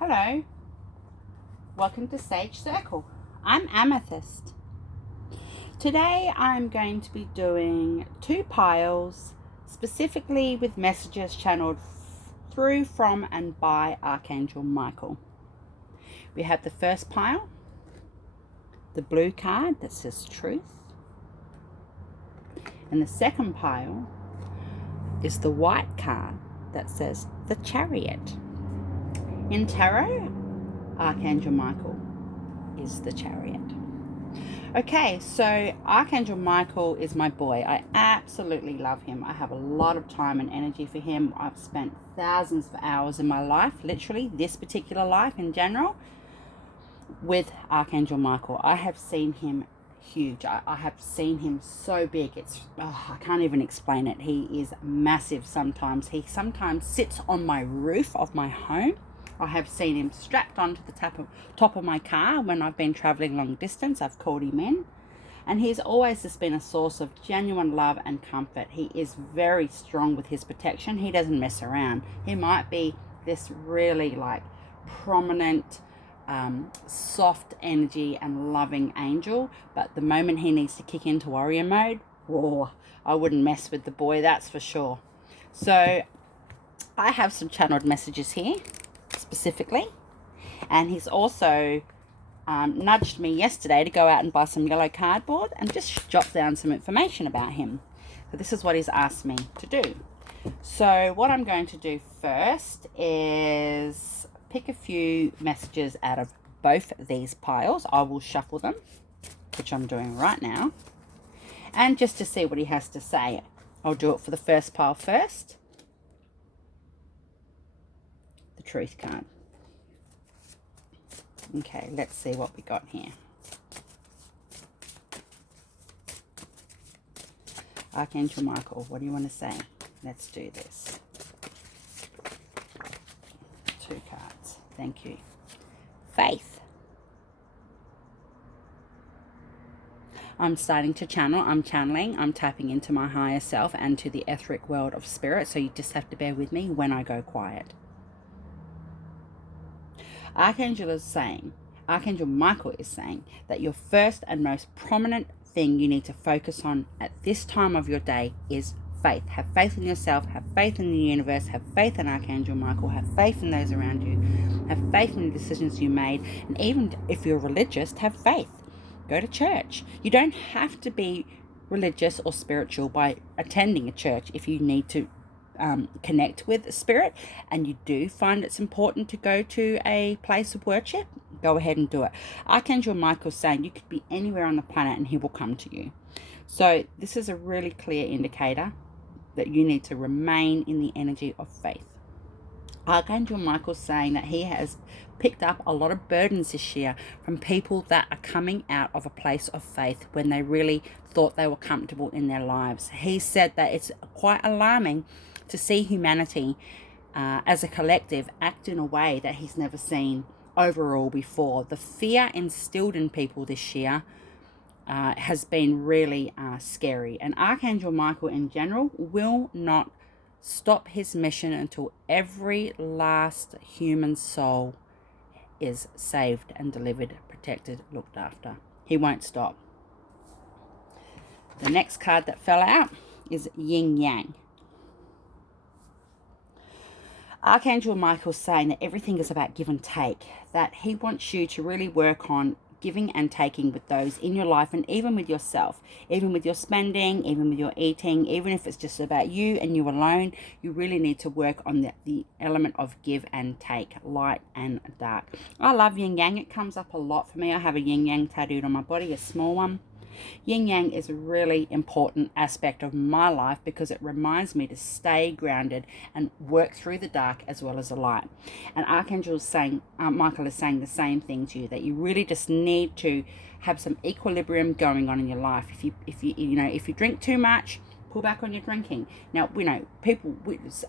Hello, welcome to Sage Circle. I'm Amythyst. Today I'm going to be doing 2 piles, specifically with messages channeled through from and by Archangel Michael. We have the first pile, the blue card that says truth, and the second pile is the white card that says the chariot. In tarot, Archangel Michael is the chariot. Okay, so Archangel Michael is my boy. I absolutely love him. I have a lot of time and energy for him. I've spent thousands of hours in my life, literally this particular life in general, with Archangel Michael. I have seen him huge. I have seen him so big. I can't even explain it. He is massive sometimes. He sometimes sits on my roof of my home. I have seen him strapped onto the top of my car when I've been traveling long distance. I've called him in, and he's always just been a source of genuine love and comfort. He is very strong with his protection. He doesn't mess around. He might be this really prominent, soft energy and loving angel, but the moment he needs to kick into warrior mode, whoa, I wouldn't mess with the boy, that's for sure. So I have some channeled messages here specifically, and he's also nudged me yesterday to go out and buy some yellow cardboard and just jot down some information about him. So this is what he's asked me to do. So what I'm going to do first is pick a few messages out of both these piles. I will shuffle them, which I'm doing right now, and just to see what he has to say. I'll do it for the first pile first. The truth card. Okay, let's see what we got here. Archangel Michael, what do you want to say? Let's do this. 2 cards. Thank you. Faith. I'm starting to channel. I'm channeling. I'm tapping into my higher self and to the etheric world of spirit. So you just have to bear with me when I go quiet. Archangel Michael is saying that your first and most prominent thing you need to focus on at this time of your day is faith. Have faith in yourself, have faith in the universe, have faith in Archangel Michael, have faith in those around you, have faith in the decisions you made, and even if you're religious, have faith. Go to church. You don't have to be religious or spiritual by attending a church if you need to connect with spirit, and you do find it's important to go to a place of worship, go ahead and do it. Archangel Michael's saying you could be anywhere on the planet and he will come to you. So this is a really clear indicator that you need to remain in the energy of faith. Archangel Michael's saying that he has picked up a lot of burdens this year from people that are coming out of a place of faith when they really thought they were comfortable in their lives. He said that it's quite alarming to see humanity as a collective act in a way that he's never seen overall before. The fear instilled in people this year has been really scary. And Archangel Michael in general will not stop his mission until every last human soul is saved and delivered, protected, looked after. He won't stop. The next card that fell out is Yin Yang. Archangel Michael's saying that everything is about give and take, that he wants you to really work on giving and taking with those in your life, and even with yourself, even with your spending, even with your eating, even if it's just about you and you alone. You really need to work on the element of give and take, light and dark. I love yin yang. It comes up a lot for me. I have a yin yang tattooed on my body, a small one. Yin yang is a really important aspect of my life because it reminds me to stay grounded and work through the dark as well as the light. And Archangel is saying, Michael is saying the same thing to you, that you really just need to have some equilibrium going on in your life. If you drink too much, pull back on your drinking. Now,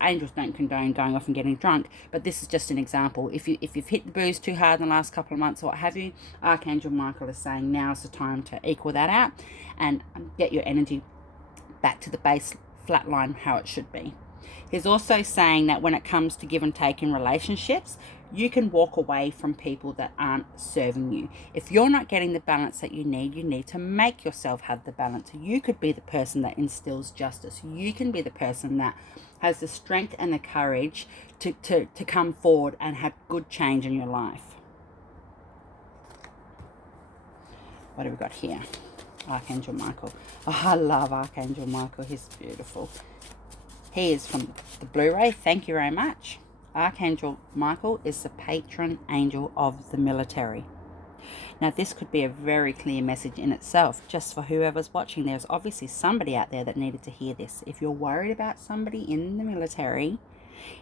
angels don't condone going off and getting drunk, but this is just an example. If you've hit the booze too hard in the last couple of months or what have you, Archangel Michael is saying now's the time to equal that out and get your energy back to the base flat line how it should be. He's also saying that when it comes to give and take in relationships, You can walk away from people that aren't serving you. If you're not getting the balance that you need to make yourself have the balance. You could be the person that instills justice. You can be the person that has the strength and the courage to come forward and have good change in your life. What have we got here? Archangel Michael. Oh, I love Archangel Michael. He's beautiful. He is from the Blu-ray. Thank you very much. Archangel Michael is the patron angel of the military. Now, this could be a very clear message in itself, just for whoever's watching. There's obviously somebody out there that needed to hear this. If you're worried about somebody in the military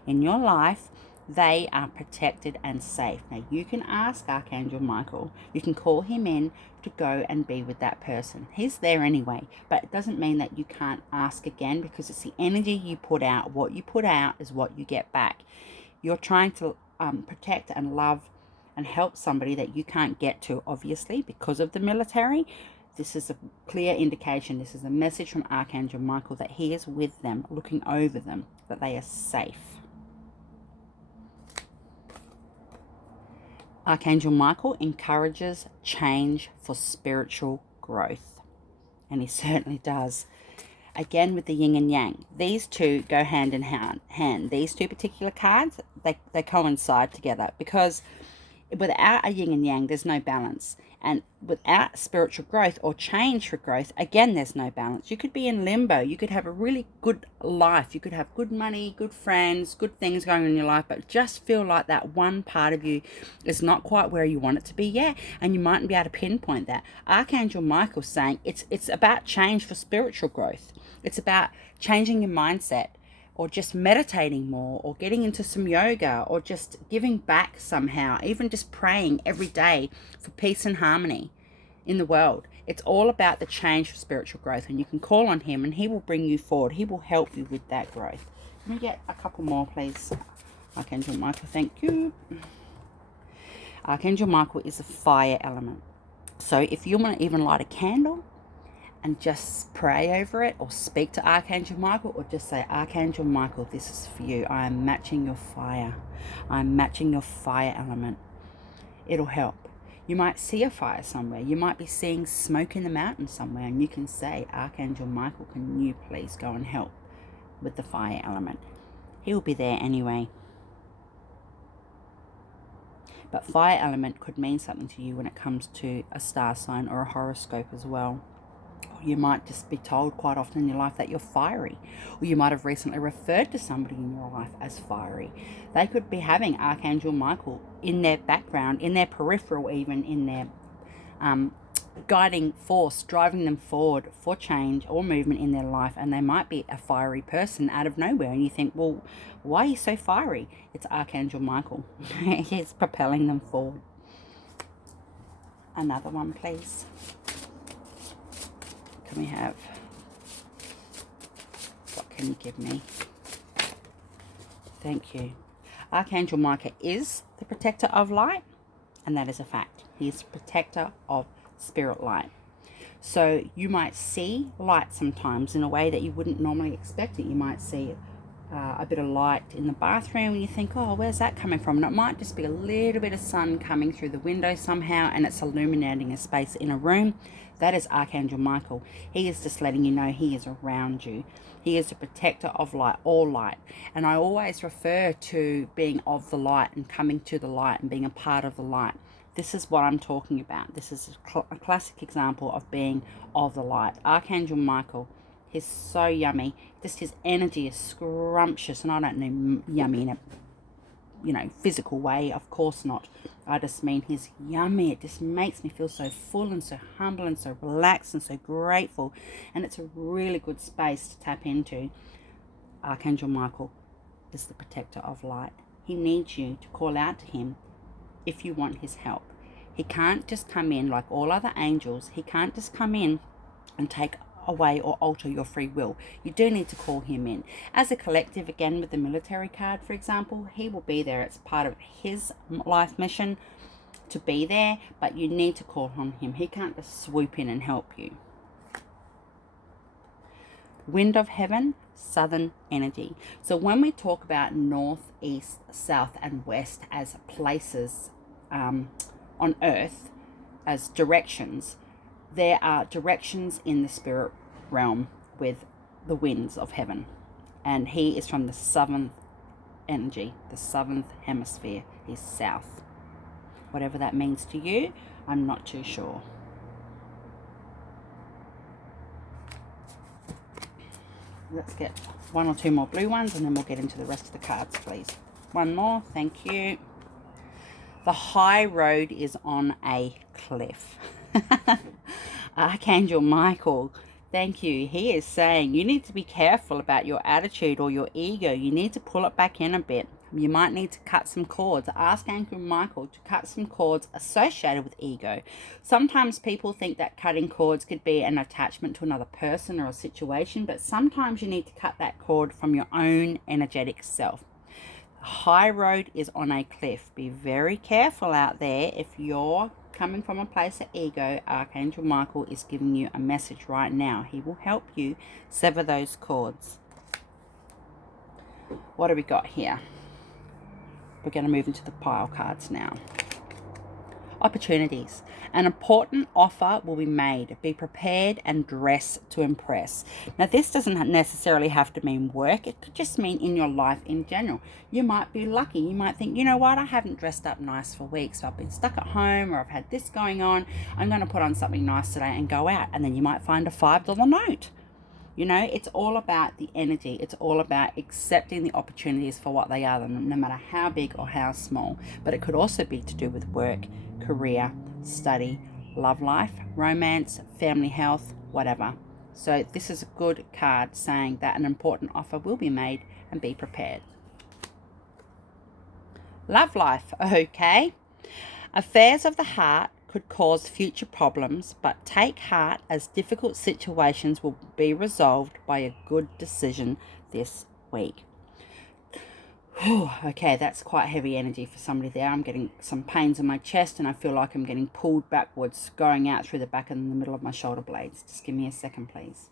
in your life, they are protected and safe. Now, you can ask Archangel Michael. You can call him in to go and be with that person. He's there anyway, but it doesn't mean that you can't ask again, because it's the energy you put out. What you put out is what you get back. You're trying to protect and love and help somebody that you can't get to, obviously, because of the military. This is a clear indication. This is a message from Archangel Michael that he is with them, looking over them, that they are safe. Archangel Michael encourages change for spiritual growth, and he certainly does. Again, with the yin and yang, these two go hand in hand. These two particular cards, they coincide together, because without a yin and yang, there's no balance. And without spiritual growth or change for growth, again, there's no balance. You could be in limbo. You could have a really good life. You could have good money, good friends, good things going on in your life, but just feel like that one part of you is not quite where you want it to be yet, and you mightn't be able to pinpoint that. Archangel Michael's saying it's about change for spiritual growth. It's about changing your mindset, or just meditating more, or getting into some yoga, or just giving back somehow, even just praying every day for peace and harmony in the world. It's all about the change for spiritual growth, and you can call on him and he will bring you forward. He will help you with that growth. Can we get a couple more, please? Archangel Michael, thank you. Archangel Michael is a fire element. So if you want to even light a candle and just pray over it, or speak to Archangel Michael, or just say, Archangel Michael, this is for you. I am matching your fire. I am matching your fire element. It'll help. You might see a fire somewhere. You might be seeing smoke in the mountain somewhere, and you can say, Archangel Michael, can you please go and help with the fire element? He'll be there anyway. But fire element could mean something to you when it comes to a star sign or a horoscope as well. You might just be told quite often in your life that you're fiery, or you might have recently referred to somebody in your life as fiery. They could be having Archangel Michael in their background, in their peripheral, even in their guiding force, driving them forward for change or movement in their life, and they might be a fiery person out of nowhere, and you think, well, why are you so fiery? It's Archangel Michael. He's propelling them forward. Another one, please. Can we have, what can you give me? Thank you. Archangel Michael is the protector of light, and that is a fact. He is the protector of spirit light. So you might see light sometimes in a way that you wouldn't normally expect it. You might see a bit of light in the bathroom and you think, oh, where's that coming from? And it might just be a little bit of sun coming through the window somehow, and it's illuminating a space in a room. That is Archangel Michael. He is just letting you know he is around you. He is a protector of light, all light. And I always refer to being of the light and coming to the light and being a part of the light. This is what I'm talking about. This is a classic example of being of the light. Archangel Michael, he's so yummy. Just his energy is scrumptious, and I don't mean yummy in a physical way, of course not. I just mean he's yummy. It just makes me feel so full and so humble and so relaxed and so grateful, and it's a really good space to tap into. Archangel Michael is the protector of light. He needs you to call out to him if you want his help. He can't just come in like all other angels. He can't just come in and take away or alter your free will. You do need to call him in. As a collective, again with the military card, for example, he will be there. It's part of his life mission to be there, but you need to call on him. He can't just swoop in and help you. Wind of heaven, southern energy. So when we talk about north, east, south, and west as places on earth, as directions, there are directions in the spirit realm with the winds of heaven. And he is from the southern energy, the southern hemisphere is south. Whatever that means to you, I'm not too sure. Let's get one or two more blue ones and then we'll get into the rest of the cards, please. One more, thank you. The high road is on a cliff. Archangel Michael, thank you. He is saying you need to be careful about your attitude or your ego. You need to pull it back in a bit. You might need to cut some cords. Ask Archangel Michael to cut some cords associated with ego. Sometimes people think that cutting cords could be an attachment to another person or a situation, but sometimes you need to cut that cord from your own energetic self. The high road is on a cliff. Be very careful out there. If you're coming from a place of ego, Archangel Michael is giving you a message right now. He will help you sever those cords. What do we got here? We're going to move into the pile cards now. Opportunities. An important offer will be made. Be prepared and dress to impress. Now, this doesn't necessarily have to mean work. It could just mean in your life in general. You might be lucky. You might think, you know what, I haven't dressed up nice for weeks. So I've been stuck at home or I've had this going on. I'm going to put on something nice today and go out. And then you might find a $5 note. You know, it's all about the energy. It's all about accepting the opportunities for what they are, no matter how big or how small. But it could also be to do with work, career, study, love life, romance, family health, whatever. So this is a good card saying that an important offer will be made and be prepared. Love life, okay. Affairs of the heart could cause future problems, but take heart as difficult situations will be resolved by a good decision this week. Okay, that's quite heavy energy for somebody there. I'm getting some pains in my chest and I feel like I'm getting pulled backwards, going out through the back and the middle of my shoulder blades. Just give me a second, please.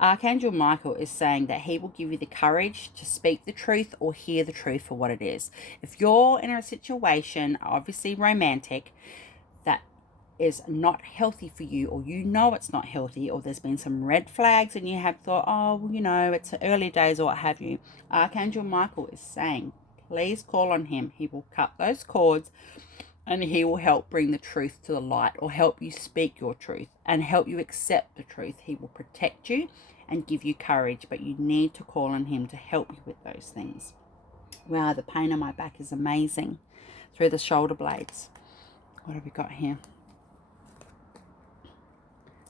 Archangel Michael is saying that he will give you the courage to speak the truth or hear the truth for what it is. If you're in a situation, obviously romantic, that is not healthy for you, or you know it's not healthy, or there's been some red flags and you have thought, oh, well, you know, it's the early days or what have you, Archangel Michael is saying, please call on him. He will cut those cords and he will help bring the truth to the light, or help you speak your truth and help you accept the truth. He will protect you and give you courage, but you need to call on him to help you with those things. Wow, the pain on my back is amazing through the shoulder blades. What have we got here?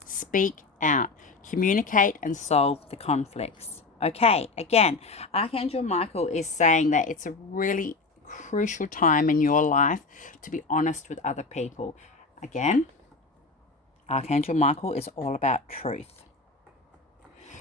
Speak out. Communicate and solve the conflicts. Okay, again, Archangel Michael is saying that it's a really crucial time in your life to be honest with other people. Again, Archangel Michael is all about truth.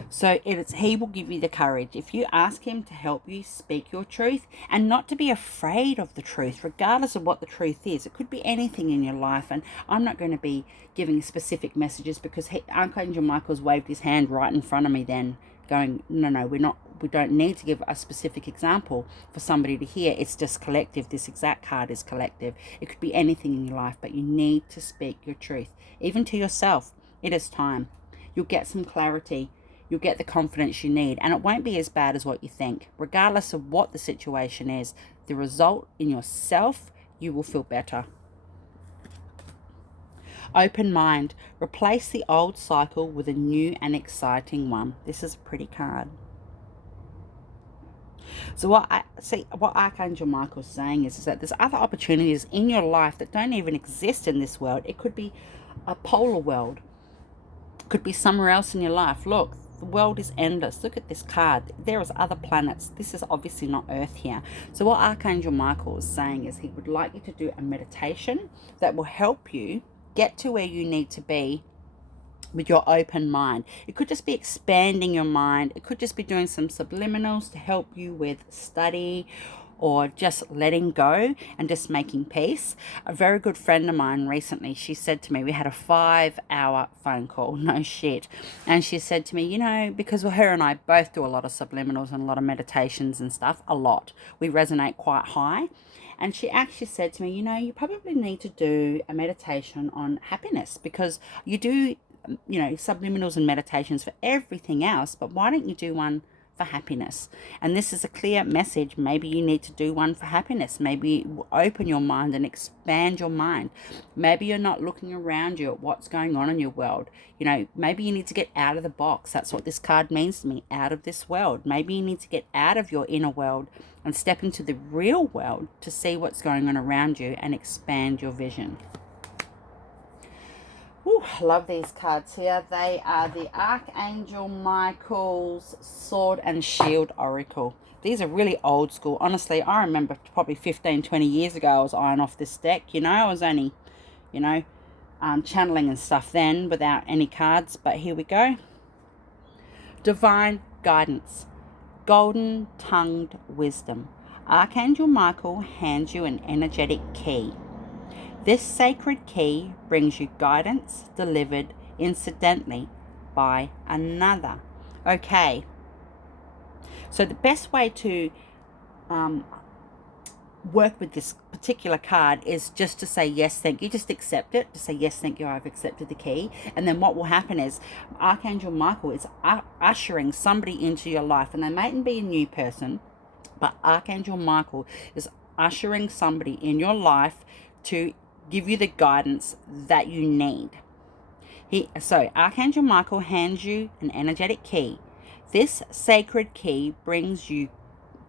So he will give you the courage. If you ask him to help you speak your truth and not to be afraid of the truth, regardless of what the truth is. It could be anything in your life. And I'm not going to be giving specific messages because Archangel Michael's waved his hand right in front of me then going, no, we don't need to give a specific example for somebody to hear. It's just collective. This exact card is collective. It could be anything in your life, but you need to speak your truth, even to yourself. It is time. You'll get some clarity. You'll get the confidence you need, and it won't be as bad as what you think. Regardless of what the situation is, the result in yourself, you will feel better. Open mind. Replace the old cycle with a new and exciting one. This is a pretty card. So what Archangel Michael's saying is that there's other opportunities in your life that don't even exist in this world. It could be a polar world. It could be somewhere else in your life. Look, the world is endless. Look at this card. There is other planets. This is obviously not Earth here. So what Archangel Michael is saying is he would like you to do a meditation that will help you get to where you need to be with your open mind. It could just be expanding your mind. It could just be doing some subliminals to help you with study or just letting go and just making peace. A very good friend of mine recently, she said to me, we had a 5-hour phone call, no shit. And she said to me, you know, because her and I both do a lot of subliminals and a lot of meditations and stuff, a lot. We resonate quite high. And she actually said to me, you know, you probably need to do a meditation on happiness, because you do, you know, subliminals and meditations for everything else, but why don't you do one for happiness? And this is a clear message. Maybe you need to do one for happiness. Maybe open your mind and expand your mind. Maybe you're not looking around you at what's going on in your world. You know, maybe you need to get out of the box. That's what this card means to me, out of this world. Maybe you need to get out of your inner world and step into the real world to see what's going on around you and expand your vision. Ooh, I love these cards here. They are the Archangel Michael's Sword and Shield Oracle. These are really old school. Honestly, I remember probably 15, 20 years ago I was eyeing off this deck. You know, I was only, you know, channeling and stuff then without any cards. But here we go. Divine Guidance. Golden Tongued Wisdom. Archangel Michael hands you an energetic key. This sacred key brings you guidance delivered incidentally by another. Okay. So the best way to work with this particular card is just to say yes, thank you. Just accept it. Just say yes, thank you, I've accepted the key. And then what will happen is Archangel Michael is ushering somebody into your life, and they mightn't be a new person, but Archangel Michael is ushering somebody in your life to give you the guidance that you need. So Archangel Michael hands you an energetic key. This sacred key brings you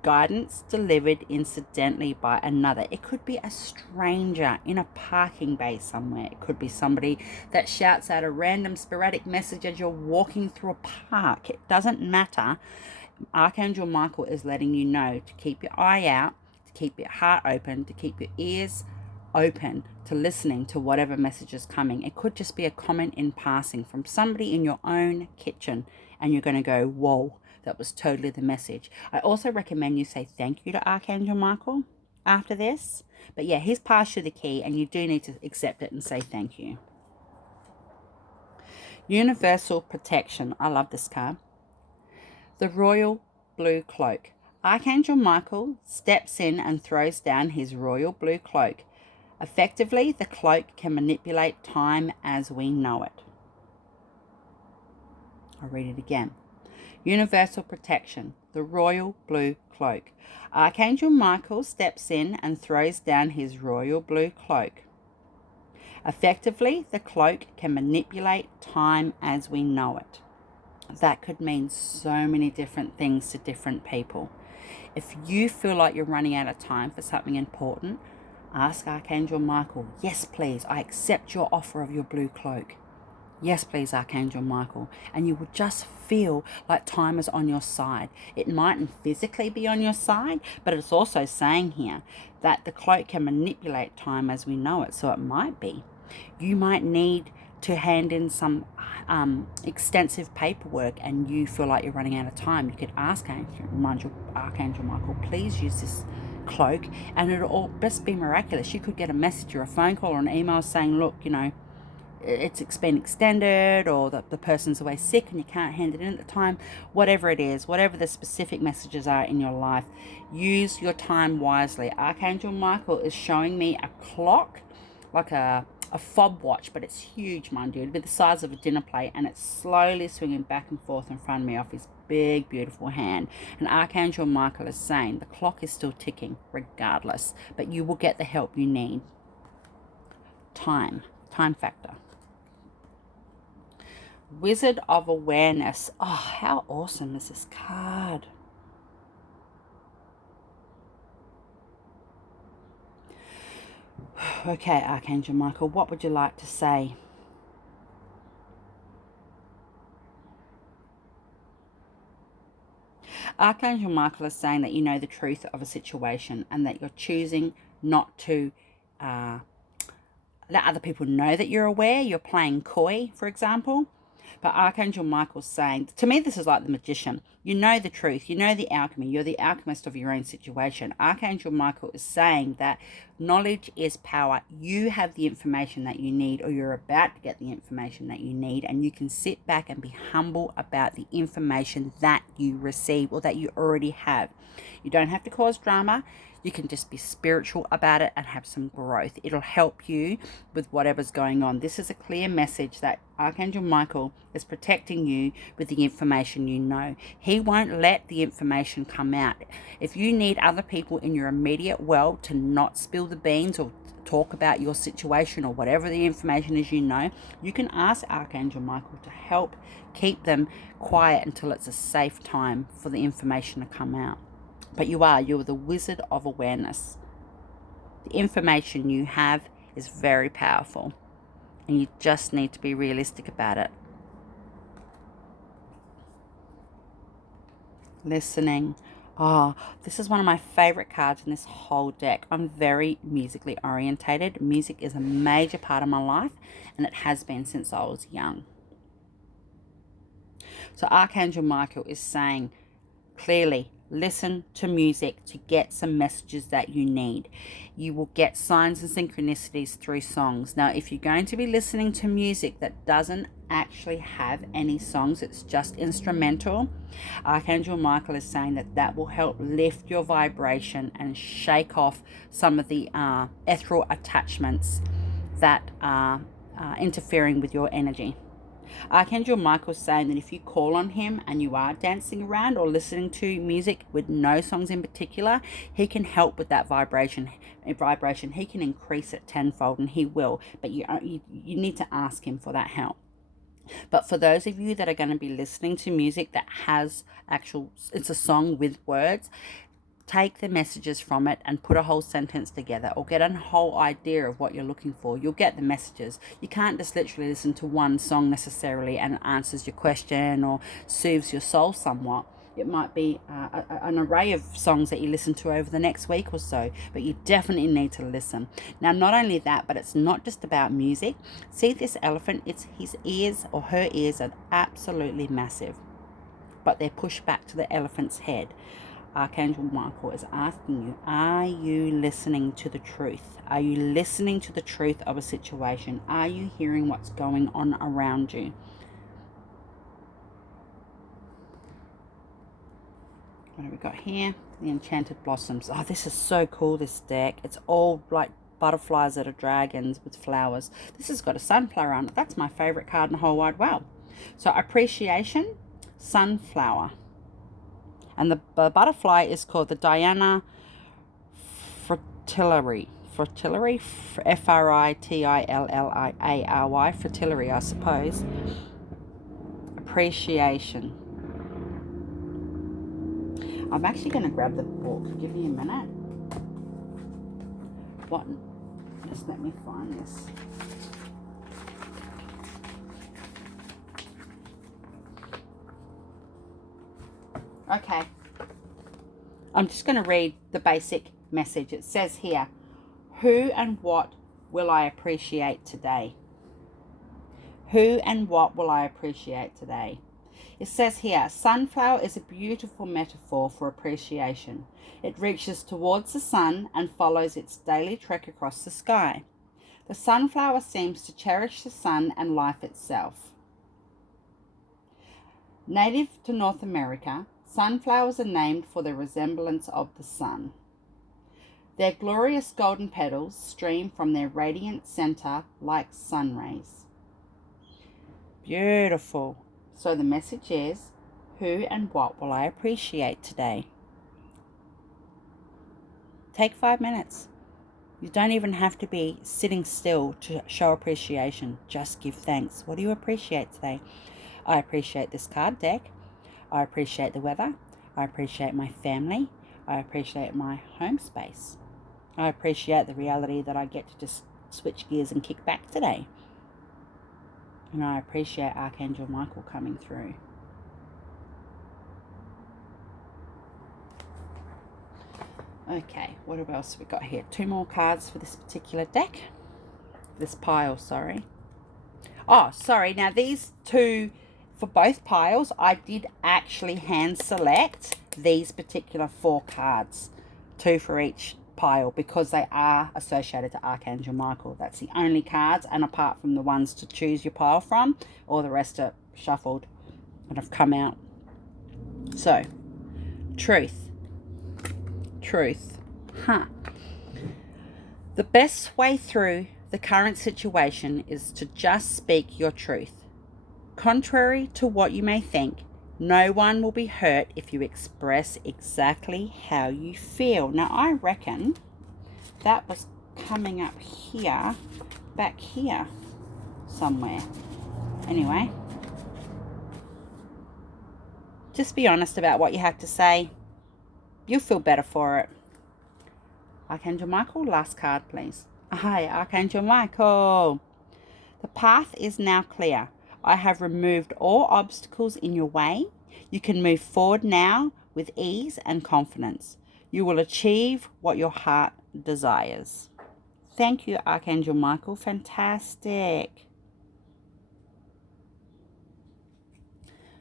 guidance delivered incidentally by another. It could be a stranger in a parking bay somewhere. It could be somebody that shouts out a random sporadic message as you're walking through a park. It doesn't matter. Archangel Michael is letting you know to keep your eye out, to keep your heart open, to keep your ears open to listening to whatever message is coming. It could just be a comment in passing from somebody in your own kitchen, and you're going to go, whoa, that was totally the message. I also recommend you say thank you to Archangel Michael after this. But yeah, he's passed you the key, and you do need to accept it and say thank you. Universal Protection. I love this card. The Royal Blue Cloak. Archangel Michael steps in and throws down his royal blue cloak. Effectively, the cloak can manipulate time as we know it. I'll read it again. Universal Protection. The Royal Blue Cloak. Archangel Michael steps in and throws down his royal blue cloak. Effectively, the cloak can manipulate time as we know it. That could mean so many different things to different people. If you feel like you're running out of time for something important, ask Archangel Michael, yes, please, I accept your offer of your blue cloak. Yes, please, Archangel Michael. And you will just feel like time is on your side. It mightn't physically be on your side, but it's also saying here that the cloak can manipulate time as we know it. So it might be. You might need to hand in some extensive paperwork and you feel like you're running out of time. You could ask Archangel Michael, please use this cloak, and it'll all best be miraculous. You could get a message or a phone call or an email saying, look, you know, it's been extended, or the person's away sick and you can't hand it in at the time. Whatever it is, whatever the specific messages are in your life, use your time wisely. Archangel Michael is showing me a clock, like a fob watch, but it's huge, mind you. It'd be the size of a dinner plate, and it's slowly swinging back and forth in front of me off his big, beautiful hand. And Archangel Michael is saying the clock is still ticking regardless, but you will get the help you need. Time factor. Wizard of Awareness. Oh, how awesome is this card? Okay, Archangel Michael, what would you like to say? Archangel Michael is saying that you know the truth of a situation and that you're choosing not to let other people know that you're aware. You're playing coy, for example. But Archangel Michael's saying, to me, this is like the magician. You know the truth. You know the alchemy. You're the alchemist of your own situation. Archangel Michael is saying that knowledge is power. You have the information that you need, or you're about to get the information that you need, and you can sit back and be humble about the information that you receive or that you already have. You don't have to cause drama. You can just be spiritual about it and have some growth. It'll help you with whatever's going on. This is a clear message that Archangel Michael is protecting you with the information you know. He won't let the information come out. If you need other people in your immediate world to not spill the beans or talk about your situation or whatever the information is you know, you can ask Archangel Michael to help keep them quiet until it's a safe time for the information to come out. But you're the wizard of awareness. The information you have is very powerful, and you just need to be realistic about it. Listening. Oh, this is one of my favorite cards in this whole deck. I'm very musically orientated. Music is a major part of my life, and it has been since I was young. So Archangel Michael is saying clearly, listen to music to get some messages that you need. You will get signs and synchronicities through songs. Now, if you're going to be listening to music that doesn't actually have any songs, it's just instrumental, Archangel Michael is saying that that will help lift your vibration and shake off some of the ethereal attachments that are interfering with your energy. Archangel Michael is saying that if you call on him and you are dancing around or listening to music with no songs in particular, he can help with that vibration. He can increase it tenfold, and he will. But you need to ask him for that help. But for those of you that are going to be listening to music that has it's a song with words, take the messages from it and put a whole sentence together, or get a whole idea of what you're looking for. You'll get the messages. You can't just literally listen to one song necessarily and it answers your question or soothes your soul somewhat. It might be an array of songs that you listen to over the next week or so, but you definitely need to listen. Now, not only that, but it's not just about music. See this elephant? His ears or her ears are absolutely massive, but they're pushed back to the elephant's head. Archangel Michael is asking you, are you listening to the truth? Are you listening to the truth of a situation? Are you hearing what's going on around you? What have we got here? The Enchanted Blossoms. Oh, this is so cool, this deck. It's all like butterflies that are dragons with flowers. This has got a sunflower on it. That's my favorite card in the whole wide world. So appreciation, sunflower. And the butterfly is called the Diana fritillary. Fritillary? F-R-I-T-I-L-L-I-A-R-Y. Fritillary, I suppose. Appreciation. I'm actually going to grab the book. Give me a minute. What? Just let me find this. Okay, I'm just going to read the basic message. It says here, who and what will I appreciate today? Who and what will I appreciate today? It says here, sunflower is a beautiful metaphor for appreciation. It reaches towards the sun and follows its daily trek across the sky. The sunflower seems to cherish the sun and life itself. Native to North America, sunflowers are named for their resemblance of the sun. Their glorious golden petals stream from their radiant center like sun rays. Beautiful. So the message is, who and what will I appreciate today? Take 5 minutes. You don't even have to be sitting still to show appreciation. Just give thanks. What do you appreciate today? I appreciate this card deck. I appreciate the weather. I appreciate my family. I appreciate my home space. I appreciate the reality that I get to just switch gears and kick back today. And I appreciate Archangel Michael coming through. Okay, what else have we got here? 2 more cards for this particular deck. This pile, sorry. Oh, sorry. Now, these 2 for both piles, I did actually hand select these particular 4 cards, 2 for each pile, because they are associated to Archangel Michael. That's the only cards, and apart from the ones to choose your pile from, all the rest are shuffled and have come out. So, truth. The best way through the current situation is to just speak your truth. Contrary to what you may think, no one will be hurt if you express exactly how you feel. Now, I reckon that was coming up here, back here somewhere. Anyway, just be honest about what you have to say. You'll feel better for it. Archangel Michael, last card, please. Hi, Archangel Michael. The path is now clear. I have removed all obstacles in your way. You can move forward now with ease and confidence. You will achieve what your heart desires. Thank you, Archangel Michael. Fantastic.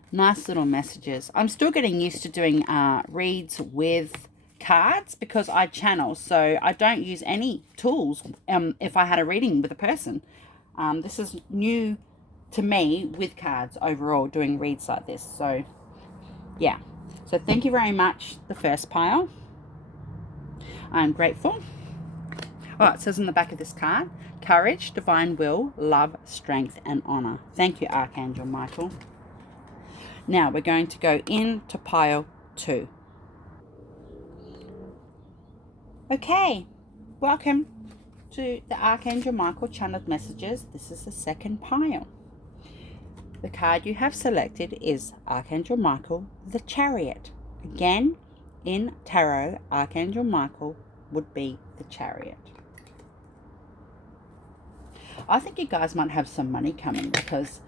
Nice little messages. I'm still getting used to doing reads with cards because I channel, so I don't use any tools if I had a reading with a person. This is new to me with cards overall, doing reads like this. So yeah, so thank you very much, the first pile. I'm grateful. It says on the back of this card, courage, divine will, love, strength, and honor. Thank you, Archangel Michael. Now we're going to go into pile 2. Okay, welcome to the Archangel Michael channeled messages. This is the second pile. The card you have selected is Archangel Michael, the Chariot. Again, in tarot, Archangel Michael would be the Chariot. I think you guys might have some money coming, because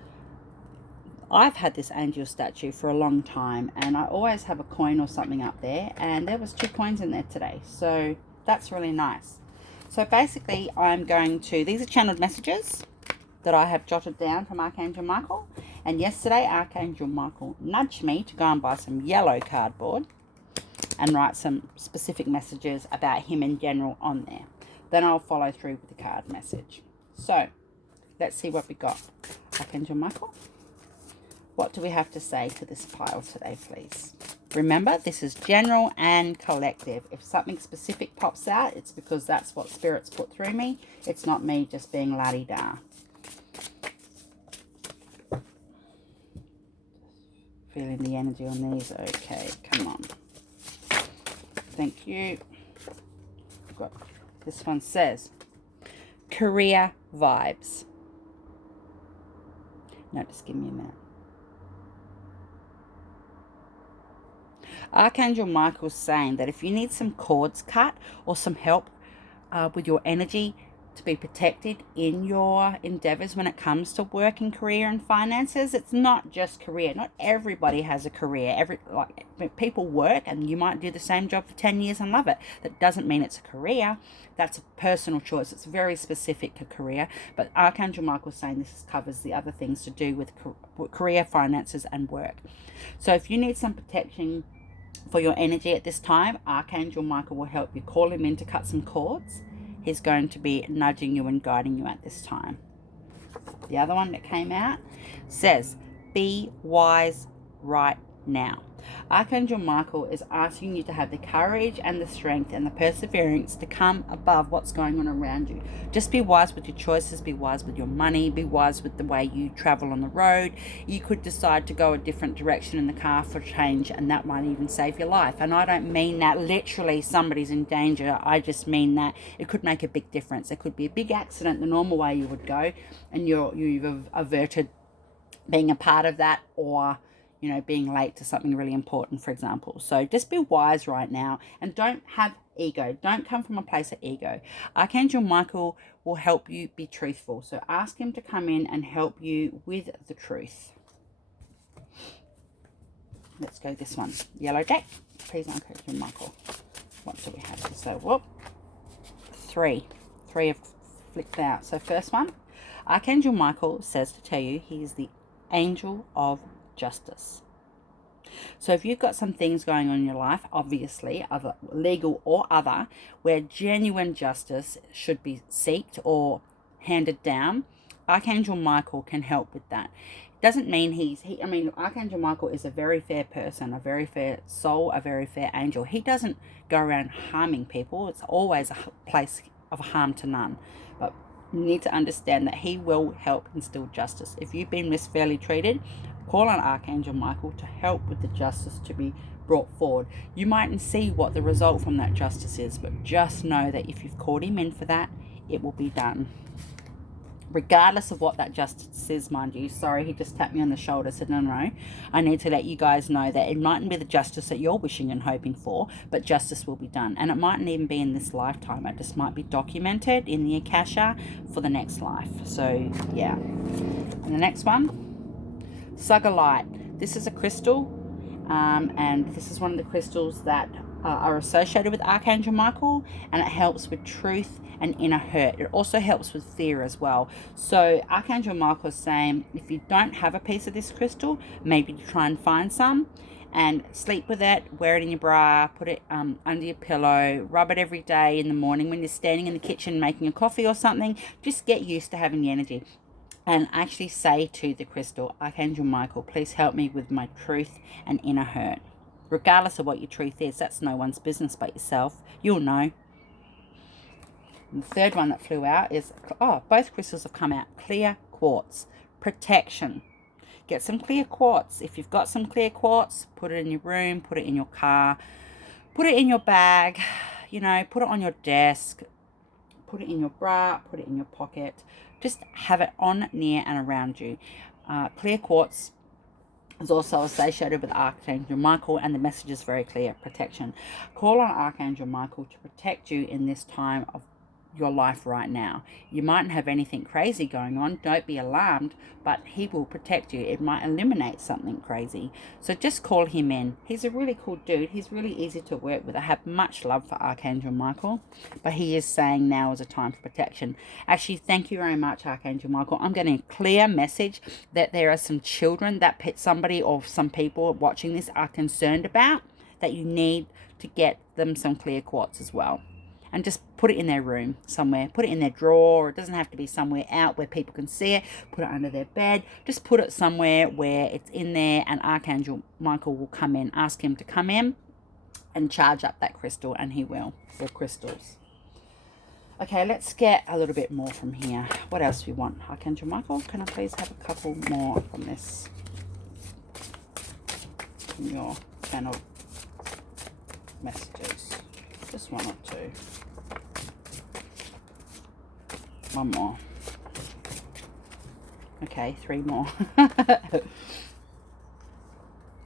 I've had this angel statue for a long time, and I always have a coin or something up there, and there was 2 coins in there today, so that's really nice. So basically, I'm going to, these are channeled messages that I have jotted down from Archangel Michael, and yesterday Archangel Michael nudged me to go and buy some yellow cardboard and write some specific messages about him in general on there. Then I'll follow through with the card message. So let's see what we got. Archangel Michael, what do we have to say to this pile today, please? Remember, this is general and collective. If something specific pops out, it's because that's what Spirit's put through me. It's not me just being la-di-da. Feeling the energy on these. Okay, come on. Thank you. This one says, career vibes. No, just give me a minute. Archangel Michael's saying that if you need some cords cut or some help with your energy to be protected in your endeavors when it comes to work and career and finances, it's not just career. Not everybody has a career. People work, and you might do the same job for 10 years and love it. That doesn't mean it's a career. That's a personal choice. It's very specific to career. But Archangel Michael's saying this covers the other things to do with career, finances, and work. So if you need some protection for your energy at this time, Archangel Michael will help you. Call him in to cut some cords. He's going to be nudging you and guiding you at this time. The other one that came out says, be wise right now. Archangel Michael is asking you to have the courage and the strength and the perseverance to come above what's going on around you. Just be wise with your choices, be wise with your money, be wise with the way you travel on the road. You could decide to go a different direction in the car for change, and that might even save your life. And I don't mean that literally somebody's in danger. I just mean that it could make a big difference. There could be a big accident the normal way you would go, and you've averted being a part of that, or being late to something really important, for example. So just be wise right now, and don't have ego. Don't come from a place of ego. Archangel Michael will help you be truthful. So ask him to come in and help you with the truth. Let's go this one. Yellow deck. Please, Archangel Michael. What do we have to say? Whoop. Three have flipped out. So first one, Archangel Michael says to tell you he is the angel of justice. So if you've got some things going on in your life, obviously, other legal or other, where genuine justice should be sought or handed down, Archangel Michael can help with that. It doesn't mean Archangel Michael is a very fair person, a very fair soul, a very fair angel. He doesn't go around harming people. It's always a place of harm to none. But you need to understand that he will help instill justice. If you've been misfairly treated, call on Archangel Michael to help with the justice to be brought forward. You mightn't see what the result from that justice is, but just know that if you've called him in for that, it will be done. Regardless of what that justice is, mind you. Sorry, he just tapped me on the shoulder, said, no, I need to let you guys know that it mightn't be the justice that you're wishing and hoping for, but justice will be done. And it mightn't even be in this lifetime. It just might be documented in the Akasha for the next life. So, yeah. And the next one, Sugarlight. This is a crystal, and this is one of the crystals that are associated with Archangel Michael, and it helps with truth and inner hurt. It also helps with fear as well. So Archangel Michael is saying, if you don't have a piece of this crystal, maybe try and find some and sleep with it, wear it in your bra, put it under your pillow, rub it every day in the morning when you're standing in the kitchen making a coffee or something. Just get used to having the energy. And actually say to the crystal, Archangel Michael, please help me with my truth and inner hurt. Regardless of what your truth is, that's no one's business but yourself. You'll know. And the third one that flew out is, both crystals have come out. Clear quartz. Protection. Get some clear quartz. If you've got some clear quartz, put it in your room, put it in your car, put it in your bag, put it on your desk, put it in your bra, put it in your pocket. Just have it on, near, and around you. Clear quartz is also associated with Archangel Michael, and the message is very clear: protection. Call on Archangel Michael to protect you in this time of your life right now. You mightn't have anything crazy going on. Don't be alarmed, but he will protect you. It might eliminate something crazy. So just call him in. He's a really cool dude. He's really easy to work with. I have much love for Archangel Michael, but he is saying now is a time for protection. Actually, thank you very much, Archangel Michael. I'm getting a clear message that there are some children that somebody or some people watching this are concerned about, that you need to get them some clear quartz as well. And just put it in their room somewhere. Put it in their drawer. It doesn't have to be somewhere out where people can see it. Put it under their bed. Just put it somewhere where it's in there, and Archangel Michael will come in. Ask him to come in and charge up that crystal, and he will, or crystals. Okay, let's get a little bit more from here. What else do we want? Archangel Michael, can I please have a couple more from this? From your channel messages. Just one or two. One more. Okay, three more.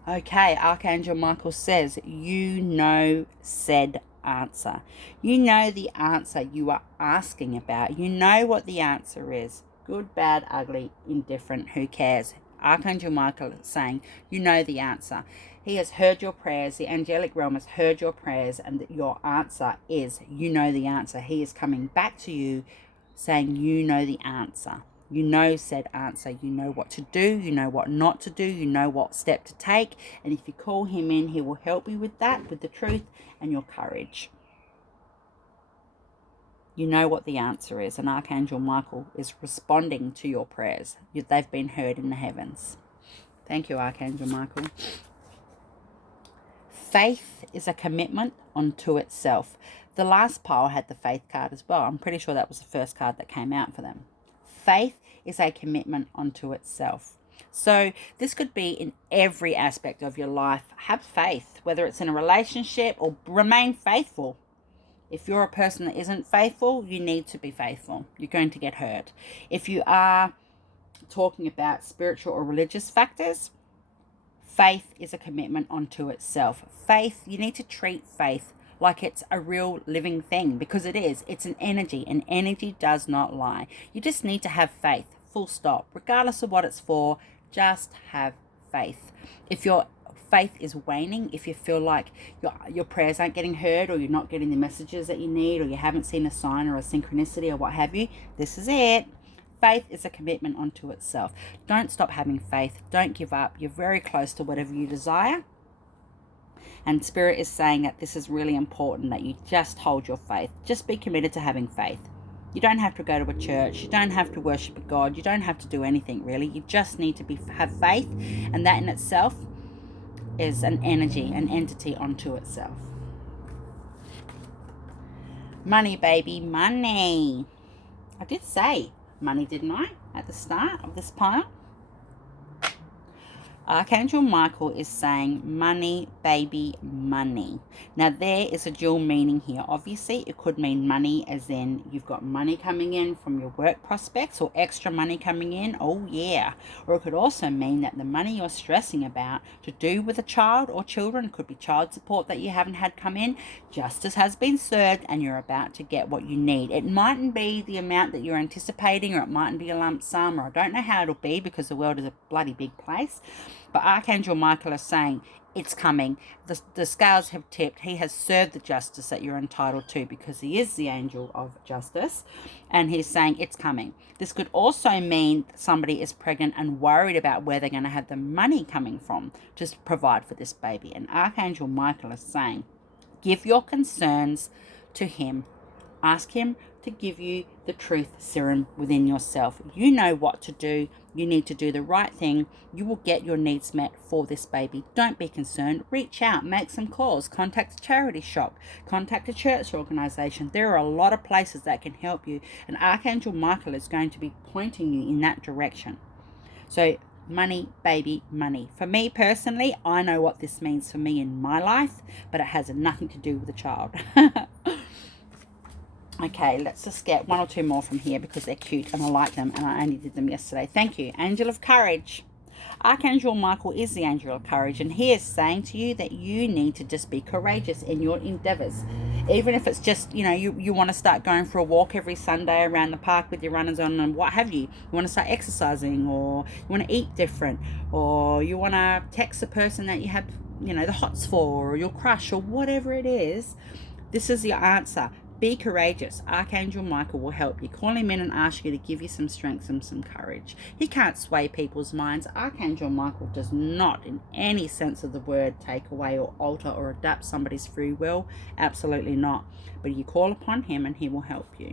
Okay, Archangel Michael says, you know said answer. You know the answer you are asking about. You know what the answer is. Good, bad, ugly, indifferent, who cares? Archangel Michael is saying, you know the answer. He has heard your prayers. The angelic realm has heard your prayers, and your answer is, you know the answer. He is coming back to you saying, you know the answer. You know said answer. You know what to do. You know what not to do. You know what step to take. And if you call him in, he will help you with that, with the truth and your courage. You know what the answer is, and Archangel Michael is responding to your prayers. They've been heard in the heavens. Thank you, Archangel Michael. Faith is a commitment unto itself. The last pile had the faith card as well. I'm pretty sure that was the first card that came out for them. Faith is a commitment unto itself. So this could be in every aspect of your life. Have faith, whether it's in a relationship, or remain faithful. If you're a person that isn't faithful, you need to be faithful. You're going to get hurt. If you are talking about spiritual or religious factors, faith is a commitment unto itself. Faith, you need to treat faith like it's a real living thing, because it is. It's an energy, and energy does not lie. You just need to have faith, full stop. Regardless of what it's for, just have faith. If your faith is waning, if you feel like your prayers aren't getting heard, or you're not getting the messages that you need, or you haven't seen a sign or a synchronicity or what have you, this is it. faith is a commitment unto itself. Don't stop having faith. Don't give up. You're very close to whatever you desire. And Spirit is saying that this is really important, that you just hold your faith. Just be committed to having faith. You don't have to go to a church. You don't have to worship a God. You don't have to do anything, really. You just need to have faith. And that in itself is an energy, an entity unto itself. Money, baby, money. I did say money, didn't I, at the start of this pile? Archangel Michael is saying money, baby, money. Now, there is a dual meaning here. Obviously, it could mean money as in you've got money coming in from your work prospects or extra money coming in. Oh, yeah. Or it could also mean that the money you're stressing about to do with a child or children, could be child support that you haven't had come in, justice has been served and you're about to get what you need. It mightn't be the amount that you're anticipating, or it mightn't be a lump sum, or I don't know how it'll be because the world is a bloody big place. But Archangel Michael is saying it's coming. The scales have tipped. He has served the justice that you're entitled to because he is the angel of justice. And he's saying it's coming. This could also mean somebody is pregnant and worried about where they're going to have the money coming from to provide for this baby. And Archangel Michael is saying, give your concerns to him. Ask him to give you the truth serum within yourself. You know what to do. You need to do the right thing. You will get your needs met for this baby. Don't be concerned. Reach out, make some calls, contact a charity shop, contact a church organization. There are a lot of places that can help you, and Archangel Michael is going to be pointing you in that direction. So money, baby, money. For me personally, I know what this means for me in my life, but it has nothing to do with the child. Okay, let's just get one or two more from here because they're cute and I like them, and I only did them yesterday. Thank you. Angel of Courage. Archangel Michael is the angel of courage, and he is saying to you that you need to just be courageous in your endeavors. Even if it's just, you want to start going for a walk every Sunday around the park with your runners on and what have you. You want to start exercising, or you want to eat different, or you want to text a person that you have, the hots for, or your crush, or whatever it is. This is your answer. Be courageous. Archangel Michael will help you. Call him in and ask you to give you some strength and some courage. He can't sway people's minds. Archangel Michael does not, in any sense of the word, take away or alter or adapt somebody's free will. Absolutely not. But you call upon him and he will help you.